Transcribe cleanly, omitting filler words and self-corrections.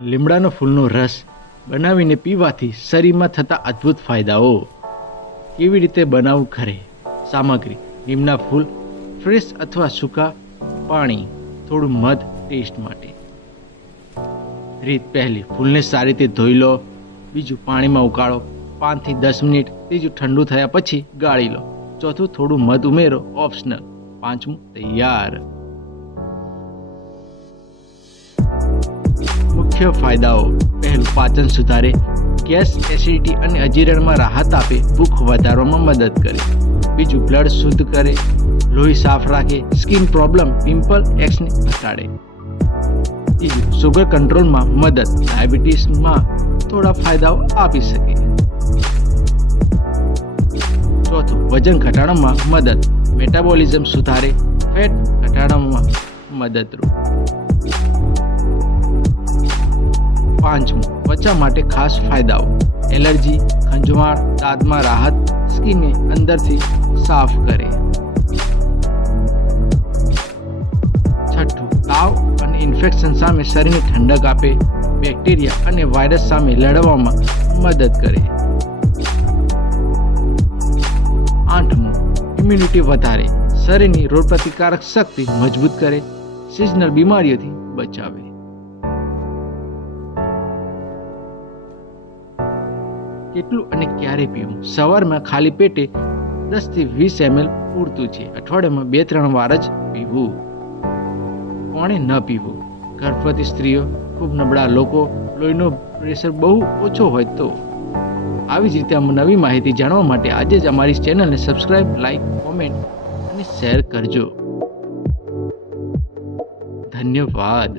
લીમડાનો ફૂલનો રસ બનાવીને પીવાથી શરીરમાં થતા અદ્ભુત ફાયદાઓ. કેવી રીતે બનાવવું ઘરે? સામગ્રી: લીમડા ફૂલ ફ્રેશ અથવા સૂકા, પાણી, થોડું મધ ટેસ્ટ માટે. રીત: પહેલી, ફૂલને સારી રીતે ધોઈ લો. બીજું, પાણીમાં ઉકાળો 5 થી 10 મિનિટ. ત્રીજું, ઠંડુ થયા પછી ગાળી લો. ચોથું, થોડું મધ ઉમેરો, ઓપ્શનલ. પાંચમું, તૈયાર. મુખ્ય ફાયદાઓ: પહેલું, પાચન સુધારે, ગેસ, એસિડિટી અને અજીરણમાં રાહત આપે, ભૂખ વધારવામાં મદદ કરે. બીજું, બ્લડ શુદ્ધ કરે, લોહી સાફ રાખે, સ્કિન પ્રોબ્લેમ, પિમ્પલ, એક્સને ઘટાડે. ત્રીજું, સુગર કંટ્રોલમાં મદદ, ડાયાબિટીસમાં થોડા ફાયદાઓ આપી શકે. ચોથું, વજન ઘટાડવામાં મદદ, મેટાબોલિઝમ સુધારે, ફેટ ઘટાડવામાં મદદરૂપ. પાંચમું, ત્વચા માટે ખાસ ફાયદાઓ, એલર્જી, ખંજવાળ, દાંતમાં રાહત, સ્કિનને અંદરથી સાફ કરે. છઠ્ઠું, તાવ અને ઇન્ફેક્શન સામે શરીરને ઠંડક આપે, બેક્ટેરિયા અને વાયરસ સામે લડવામાં મદદ કરે. આઠમું, ઇમ્યુનિટી વધારે, શરીરની રોગપ્રતિકારક શક્તિ મજબૂત કરે, સિઝનલ બીમારીઓથી બચાવે. કેટલું અને ક્યારે પીવું? સવારમાં ખાલી પેટે 10 થી 20 ml પૂરતું છે. અઠવાડિયામાં 2-3 વાર જ પીવું. કોણે ન પીવું? ગર્ભવતી સ્ત્રીઓ, ખૂબ નબળા લોકો, લોહીનો પ્રેશર બહુ ઓછો હોય તો. આવી જ રીતે નવી માહિતી જાણવા માટે આજે જ અમારી ચેનલને સબસ્ક્રાઇબ, લાઈક, કોમેન્ટ અને શેર કરજો. ધન્યવાદ.